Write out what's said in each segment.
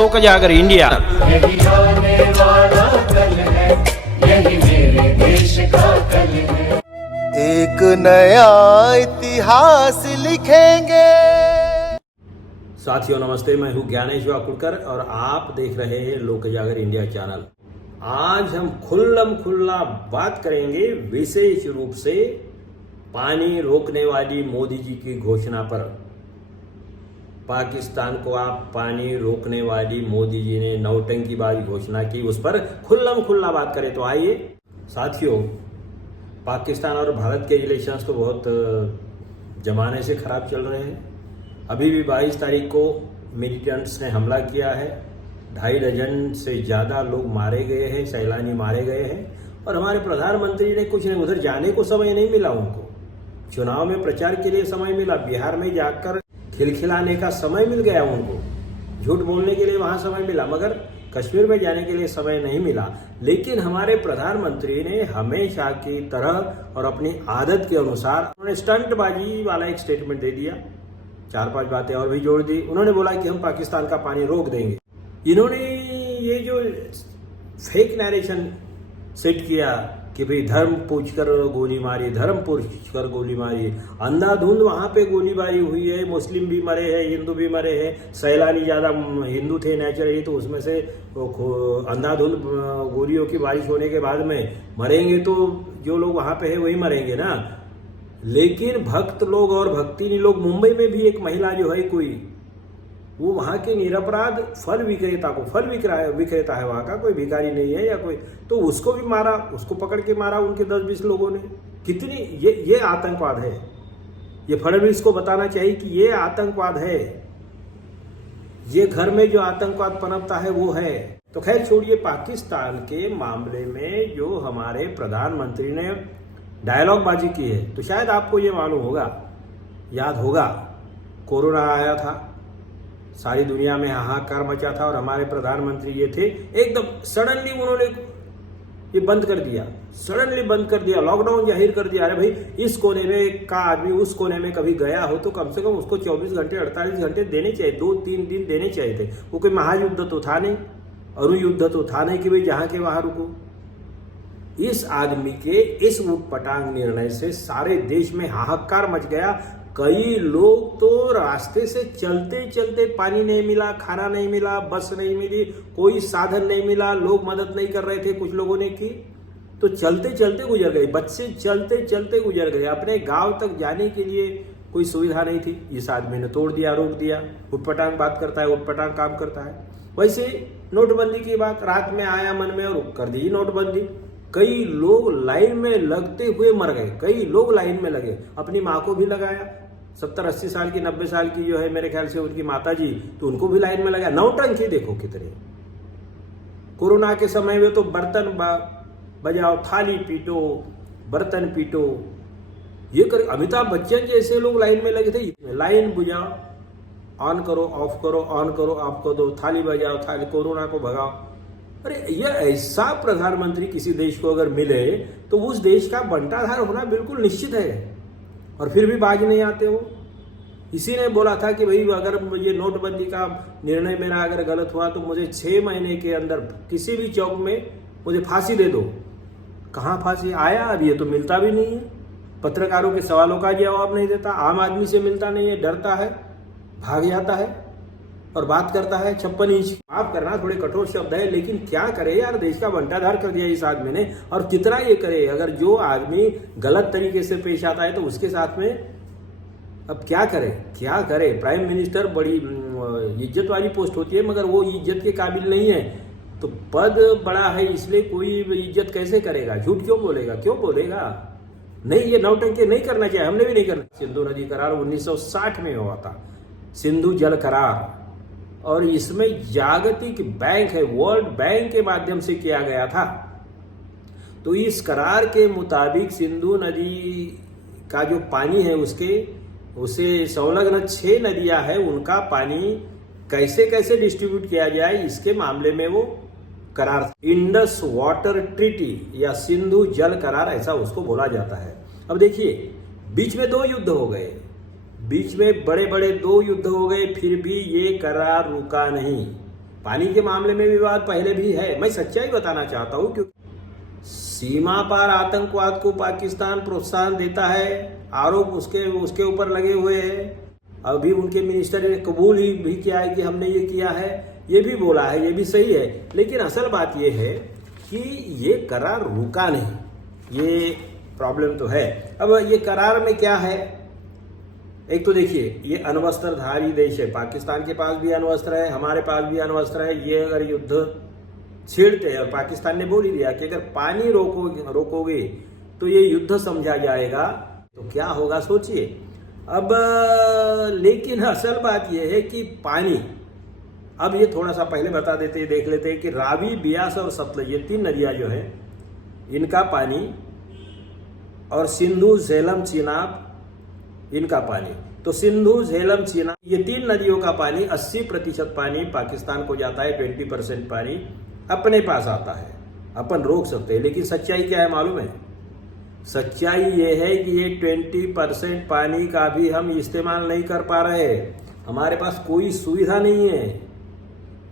लोक जागर इंडिया। यही आने वाला कल है, यही मेरे देश का कल है। एक नया इतिहास लिखेंगे। साथियों नमस्ते, मैं हूं ज्ञानेश वाकुड़कर और आप देख रहे हैं लोक जागर इंडिया चैनल। आज हम खुल्ला बात करेंगे विशेष रूप से पानी रोकने वाली मोदी जी की घोषणा पर। पाकिस्तान को आप पानी रोकने वाली मोदी जी ने नौटंकीबाज घोषणा की, उस पर खुल्ला बात करें। तो आइए साथियों, पाकिस्तान और भारत के रिलेशंस तो बहुत जमाने से खराब चल रहे हैं। अभी भी 22 तारीख को मिलिटेंट्स ने हमला किया है, 2.5 डजन से ज़्यादा लोग मारे गए हैं, सैलानी मारे गए हैं और हमारे प्रधानमंत्री ने कुछ नहीं, उधर जाने को समय नहीं मिला उनको। चुनाव में प्रचार के लिए समय मिला, बिहार में जाकर खिलखिलाने का समय मिल गया उनको, झूठ बोलने के लिए वहाँ समय मिला, मगर कश्मीर में जाने के लिए समय नहीं मिला। लेकिन हमारे प्रधानमंत्री ने हमेशा की तरह और अपनी आदत के अनुसार उन्होंने स्टंटबाजी वाला एक स्टेटमेंट दे दिया, 4-5 बातें और भी जोड़ दी। उन्होंने बोला कि हम पाकिस्तान का पानी रोक देंगे। इन्होंने ये जो फेक नरेशन सेट किया कि भाई धर्म पूछकर गोली मारी, धर्म पूछकर गोली मारी, अंधाधुंध वहाँ पे गोलीबारी हुई है, मुस्लिम भी मरे हैं, हिंदू भी मरे हैं, सैलानी ज़्यादा हिंदू थे नेचुरली, तो उसमें से अंधाधुंध गोलियों की बारिश होने के बाद में मरेंगे तो जो लोग वहाँ पे है वही मरेंगे ना। लेकिन भक्त लोग और भक्तिनी लोग, मुंबई में भी एक महिला जो है कोई, वो वहाँ के निरपराध फल विक्रेता को, फल विक्रेता है वहाँ का, कोई भिखारी नहीं है या कोई, तो उसको भी मारा, उसको पकड़ के मारा उनके 10-20 लोगों ने। कितनी ये आतंकवाद है। ये फडणवीस को बताना चाहिए कि ये आतंकवाद है, ये घर में जो आतंकवाद पनपता है वो है। तो खैर छोड़िए, पाकिस्तान के मामले में जो हमारे प्रधानमंत्री ने डायलॉगबाजी की है, तो शायद आपको ये मालूम होगा, याद होगा, कोरोना आया था, सारी दुनिया में हाहाकार मचा था और हमारे प्रधानमंत्री ये थे, एकदम सडनली उन्होंने ये बंद कर दिया, सडनली बंद कर दिया, लॉकडाउन जाहिर कर दिया। अरे भाई, इस कोने में का आदमी उस कोने में कभी गया हो तो कम से कम उसको 24 घंटे 48 घंटे देने चाहिए, 2-3 दिन देने चाहिए थे। वो कोई महायुद्ध तो था नहीं, अरु युद्ध तो था नहीं कि भाई जहाँ के वहाँ रुको। इस आदमी के इस उटपटांग निर्णय से सारे देश में हाहाकार मच गया। कई लोग तो रास्ते से चलते चलते, पानी नहीं मिला, खाना नहीं मिला, बस नहीं मिली, कोई साधन नहीं मिला, लोग मदद नहीं कर रहे थे, कुछ लोगों ने की तो चलते चलते गुजर गए, बच्चे चलते चलते गुजर गए, अपने गांव तक जाने के लिए कोई सुविधा नहीं थी। इस आदमी ने तोड़ दिया, रोक दिया, उटपटांग बात करता है, उटपटांग काम करता है। वैसे नोटबंदी की बात रात में आया मन में और कर दी नोटबंदी। कई लोग लाइन में लगते हुए मर गए, कई लोग लाइन में लगे, अपनी माँ को भी लगाया, 70-80 साल की, 90 साल की जो है मेरे ख्याल से उनकी माता जी, तो उनको भी लाइन में लगाया। नौटंकी देखो कितनी। कोरोना के समय में तो बर्तन बजाओ, थाली पीटो, बर्तन पीटो, ये कर। अमिताभ बच्चन जैसे लोग लाइन में लगे थे, लाइन बुझाओ, ऑन करो, ऑफ करो, ऑन करो, ऑफ कर दो, थाली बजाओ, थाली, कोरोना को भगाओ। अरे ये ऐसा प्रधानमंत्री किसी देश को अगर मिले तो उस देश का बंटाधार होना बिल्कुल निश्चित है, और फिर भी बाज नहीं आते हो। इसी ने बोला था कि भाई अगर ये नोटबंदी का निर्णय मेरा अगर गलत हुआ तो मुझे 6 महीने के अंदर किसी भी चौक में मुझे फांसी दे दो। कहाँ फांसी आया? अब ये तो मिलता भी नहीं है, पत्रकारों के सवालों का जवाब नहीं देता, आम आदमी से मिलता नहीं है, डरता है, भाग जाता है और बात करता है 56 इंच। आप करना थोड़े कठोर शब्द है, लेकिन क्या करे यार, देश का बंटाधार कर दिया इस आदमी ने। और कितना ये करे, अगर जो आदमी गलत तरीके से पेश आता है तो उसके साथ में अब क्या करे। प्राइम मिनिस्टर बड़ी इज्जत वाली पोस्ट होती है, मगर वो इज्जत के काबिल नहीं है। तो पद बड़ा है इसलिए कोई इज्जत कैसे करेगा, झूठ क्यों बोलेगा। नहीं, ये नौटंकी नहीं करना चाहिए, हमने भी नहीं करना। सिंधु नदी करार 1960 में हुआ था, सिंधु जल करार, और इसमें जागतिक बैंक है, वर्ल्ड बैंक के माध्यम से किया गया था। तो इस करार के मुताबिक सिंधु नदी का जो पानी है उसे संलग्न 6 नदियां हैं, उनका पानी कैसे डिस्ट्रीब्यूट किया जाए, इसके मामले में वो करार, इंडस वाटर ट्रीटी या सिंधु जल करार ऐसा उसको बोला जाता है। अब देखिए, बीच में 2 युद्ध हो गए, बीच में बड़े बड़े 2 युद्ध हो गए, फिर भी ये करार रुका नहीं। पानी के मामले में विवाद पहले भी है। मैं सच्चाई बताना चाहता हूँ, क्योंकि सीमा पार आतंकवाद को पाकिस्तान प्रोत्साहन देता है, आरोप उसके ऊपर लगे हुए हैं। अभी उनके मिनिस्टर ने कबूल ही भी किया है कि हमने ये किया है, ये भी बोला है, ये भी सही है। लेकिन असल बात ये है कि ये करार रुका नहीं, ये प्रॉब्लम तो है। अब ये करार में क्या है, एक तो देखिए ये अण्वस्त्रधारी देश है, पाकिस्तान के पास भी अण्वस्त्र है, हमारे पास भी अण्वस्त्र है। ये अगर युद्ध छेड़ते हैं, और पाकिस्तान ने बोल ही दिया कि अगर पानी रोकोगे तो ये युद्ध समझा जाएगा, तो क्या होगा सोचिए। अब लेकिन असल बात यह है कि पानी, अब ये थोड़ा सा पहले बता देते देख लेते हैं कि रावी, बियास और सतलज, ये 3 नदियां जो है, इनका पानी, और सिंधु, झेलम, चेनाब, इनका पानी। तो सिंधु, झेलम, चेनाब, ये 3 नदियों का पानी, 80% पानी पाकिस्तान को जाता है, 20% पानी अपने पास आता है। अपन रोक सकते हैं, लेकिन सच्चाई क्या है मालूम है? सच्चाई ये है कि ये 20% पानी का भी हम इस्तेमाल नहीं कर पा रहे। हमारे पास कोई सुविधा नहीं है,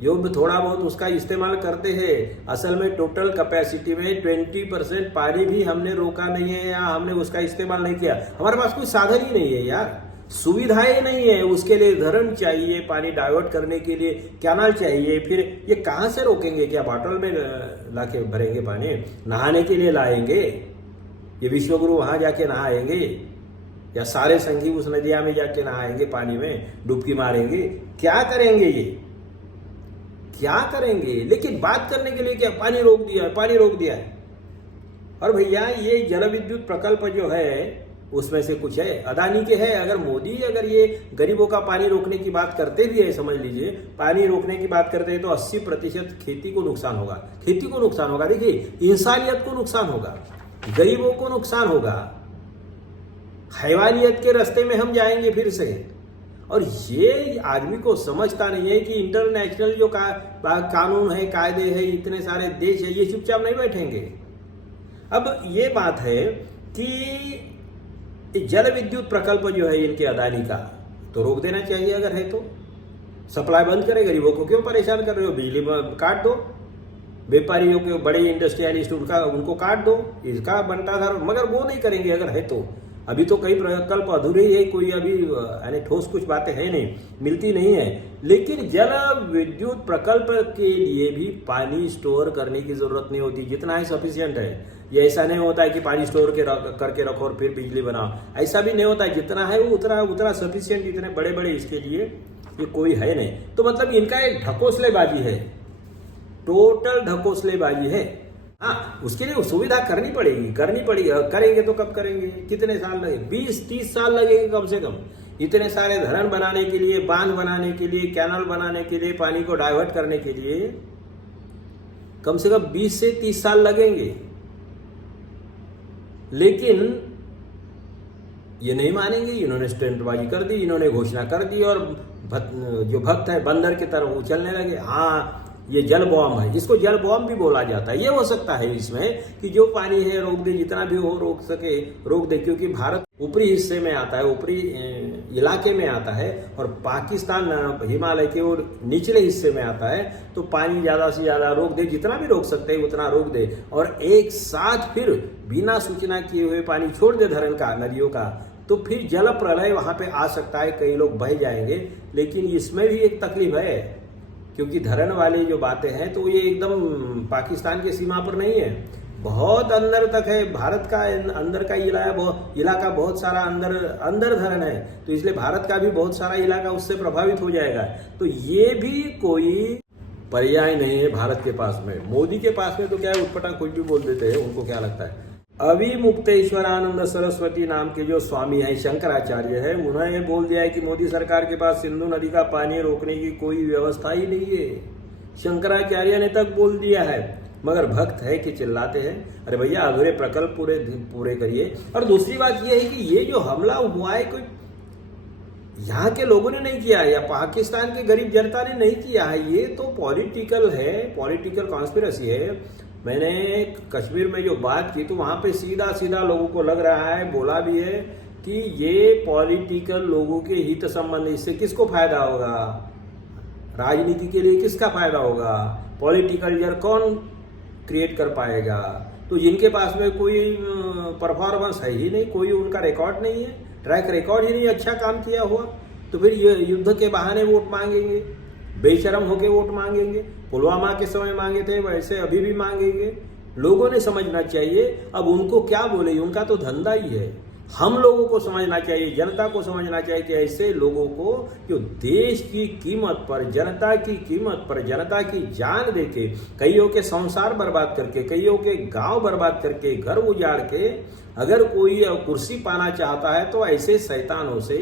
जो भी थोड़ा बहुत उसका इस्तेमाल करते हैं। असल में टोटल कैपेसिटी में 20% पानी भी हमने रोका नहीं है, या हमने उसका इस्तेमाल नहीं किया। हमारे पास कोई साधन ही नहीं है यार, सुविधाएं नहीं है। उसके लिए धरण चाहिए, पानी डाइवर्ट करने के लिए कैनाल चाहिए। फिर ये कहाँ से रोकेंगे? क्या बॉटल में लाके भरेंगे पानी? नहाने के लिए लाएंगे? ये विश्वगुरु वहां जाके नहाएंगे, या सारे संघी उस नदिया में जाके नहाएंगे, पानी में डुबकी मारेंगे? क्या करेंगे ये, क्या करेंगे? लेकिन बात करने के लिए क्या, पानी रोक दिया है, पानी रोक दिया है। और भैया ये जल विद्युत प्रकल्प जो है, उसमें से कुछ है अदानी के है। अगर मोदी अगर ये गरीबों का पानी रोकने की बात करते भी है, समझ लीजिए पानी रोकने की बात करते हैं, तो 80% खेती को नुकसान होगा, खेती को नुकसान होगा। देखिए, इंसानियत को नुकसान होगा, गरीबों को नुकसान होगा, हैवानियत के रास्ते में हम जाएंगे फिर से। और ये आदमी को समझता नहीं है कि इंटरनेशनल जो कानून है, कायदे है, इतने सारे देश है, ये चुपचाप नहीं बैठेंगे। अब ये बात है कि जल विद्युत प्रकल्प जो है इनके अदानी का, तो रोक देना चाहिए अगर है तो। सप्लाई बंद करे, गरीबों को क्यों परेशान कर रहे हो? बिजली काट दो, व्यापारियों के, बड़े इंडस्ट्रियलिस्ट उनको काट दो, इसका बंटाधार। मगर वो नहीं करेंगे अगर है तो। अभी तो कई प्रकल्प अधूरे ही है, कोई अभी यानी ठोस कुछ बातें है नहीं, मिलती नहीं है। लेकिन जल विद्युत प्रकल्प के लिए भी पानी स्टोर करने की जरूरत नहीं होती, जितना है सफिशियंट है। ये ऐसा नहीं होता है कि पानी स्टोर करके रखो और फिर बिजली बनाओ, ऐसा भी नहीं होता है। जितना है वो उतना सफिशियंट, इतने बड़े बड़े इसके लिए ये कोई है नहीं। तो मतलब इनका एक ढकोसलेबाजी है, टोटल ढकोसलेबाजी है। हाँ, उसके लिए सुविधा करनी पड़ेगी। करेंगे तो कब करेंगे? कितने साल लगे? 20-30 साल लगेंगे कम से कम। इतने सारे धरण बनाने के लिए, बांध बनाने के लिए, कैनाल बनाने के लिए, पानी को डाइवर्ट करने के लिए कम से कम 20 से 30 साल लगेंगे। लेकिन ये नहीं मानेंगे, इन्होंने स्टंटबाजी कर दी, इन्होंने घोषणा कर दी, और जो भक्त है बंदर की तरफ उछलने लगे। हाँ, ये जल बॉम्ब है, इसको जल बॉम्ब भी बोला जाता है। ये हो सकता है इसमें कि जो पानी है रोक दे, जितना भी हो रोक सके रोक दे, क्योंकि भारत ऊपरी हिस्से में आता है, ऊपरी इलाके में आता है, और पाकिस्तान हिमालय के और निचले हिस्से में आता है। तो पानी ज्यादा से ज्यादा रोक दे, जितना भी रोक सकते हैं उतना रोक दे, और एक साथ फिर बिना सूचना किए हुए पानी छोड़ दे धरण का, नदियों का। तो फिर जल प्रलय वहां पे आ सकता है, कई लोग बह जाएंगे। लेकिन इसमें भी एक तकलीफ है, क्योंकि धरण वाली जो बातें हैं तो ये एकदम पाकिस्तान की सीमा पर नहीं है, बहुत अंदर तक है। भारत का अंदर का इलाका बहुत सारा अंदर धरण है, तो इसलिए भारत का भी बहुत सारा इलाका उससे प्रभावित हो जाएगा। तो ये भी कोई पर्याय नहीं है भारत के पास में। मोदी के पास में तो क्या है, उटपटांग कुछ भी बोल देते हैं, उनको क्या लगता है। अविमुक्तेश्वरानंद सरस्वती नाम के जो स्वामी है, शंकराचार्य है, उन्होंने बोल दिया है कि मोदी सरकार के पास सिंधु नदी का पानी रोकने की कोई व्यवस्था ही नहीं है। शंकराचार्य ने तक बोल दिया है, मगर भक्त है कि चिल्लाते हैं, अरे भैया अधूरे प्रकल्प पूरे करिए। और दूसरी बात यह है कि ये जो हमला हुआ है कोई यहाँ के लोगों ने नहीं किया है, या पाकिस्तान की गरीब जनता ने नहीं किया है, ये तो पॉलिटिकल है, पॉलिटिकल कॉन्स्पिरेसी है। मैंने कश्मीर में जो बात की तो वहां पे सीधा सीधा लोगों को लग रहा है, बोला भी है कि ये पॉलिटिकल लोगों के हित संबंध, इससे किसको फायदा होगा? राजनीति के लिए किसका फायदा होगा, पॉलिटिकल जर कौन क्रिएट कर पाएगा। तो जिनके पास में कोई परफॉर्मेंस है ही नहीं, कोई उनका रिकॉर्ड नहीं है, ट्रैक रिकॉर्ड ही नहीं अच्छा काम किया हुआ, तो फिर ये युद्ध के बहाने वोट मांगेंगे, बेशरम होके वोट मांगेंगे। पुलवामा के समय मांगे थे वैसे अभी भी मांगेंगे। लोगों ने समझना चाहिए, अब उनको क्या बोले, उनका तो धंधा ही है। हम लोगों को समझना चाहिए, जनता को समझना चाहिए कि ऐसे लोगों को जो देश की कीमत पर, जनता की कीमत पर, जनता की जान देके, कईयों के संसार बर्बाद करके, कईयों के गांव बर्बाद करके, घर उजाड़ के अगर कोई कुर्सी पाना चाहता है तो ऐसे शैतानों से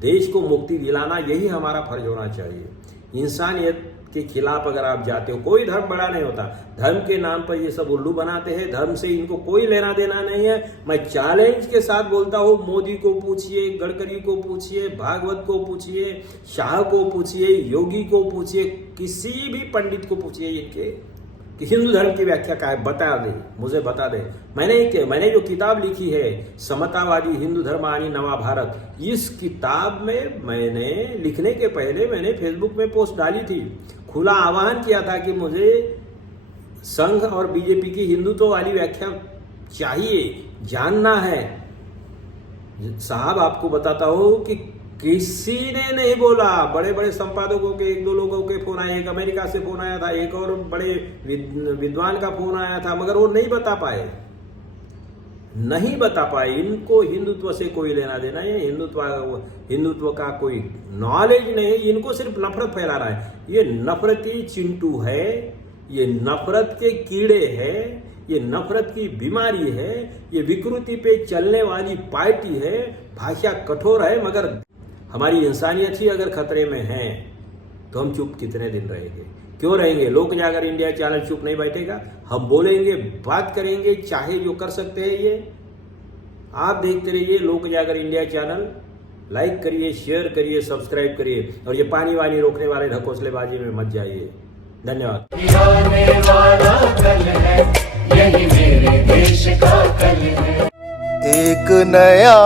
देश को मुक्ति दिलाना यही हमारा फर्ज होना चाहिए। इंसानियत के खिलाफ अगर आप जाते हो, कोई धर्म बड़ा नहीं होता, धर्म के नाम पर ये सब उल्लू बनाते हैं, धर्म से इनको कोई लेना देना नहीं है। मैं चैलेंज के साथ बोलता हूँ, मोदी को पूछिए, गडकरी को पूछिए, भागवत को पूछिए, शाह को पूछिए, योगी को पूछिए, किसी भी पंडित को पूछिए इनके कि हिंदू धर्म की व्याख्या क्या है, बता दे, मुझे बता दे। मैंने जो किताब लिखी है समतावादी हिंदू धर्म आणि नवा भारत, इस किताब में मैंने लिखने के पहले मैंने फेसबुक में पोस्ट डाली थी, खुला आह्वान किया था कि मुझे संघ और बीजेपी की हिंदुत्व वाली व्याख्या चाहिए, जानना है। साहब आपको बताता हूं कि किसी ने नहीं बोला। बड़े बड़े संपादकों के 1-2 लोगों के फोन आए, एक अमेरिका से फोन आया था, एक और बड़े विद्वान का फोन आया था, मगर वो नहीं बता पाए। इनको हिंदुत्व से कोई लेना देना है, हिंदुत्व का कोई नॉलेज नहीं, इनको सिर्फ नफरत फैलाना है। ये नफरती चिंटू है, ये नफरत के कीड़े हैं, ये नफरत की बीमारी है, ये विकृति पे चलने वाली पार्टी है। भाषा कठोर है, मगर हमारी इंसानियत ही अगर खतरे में है तो हम चुप कितने दिन रहेंगे, क्यों रहेंगे। लोक जागर इंडिया चैनल चुप नहीं बैठेगा, हम बोलेंगे, बात करेंगे, चाहे जो कर सकते हैं। ये आप देखते रहिए लोक जागर इंडिया चैनल, लाइक करिए, शेयर करिए, सब्सक्राइब करिए, और ये पानी वानी रोकने वाले ढकोसलेबाजी में मत जाइए। धन्यवाद। आने वाला कल है, यही मेरे देश का कल है। एक नया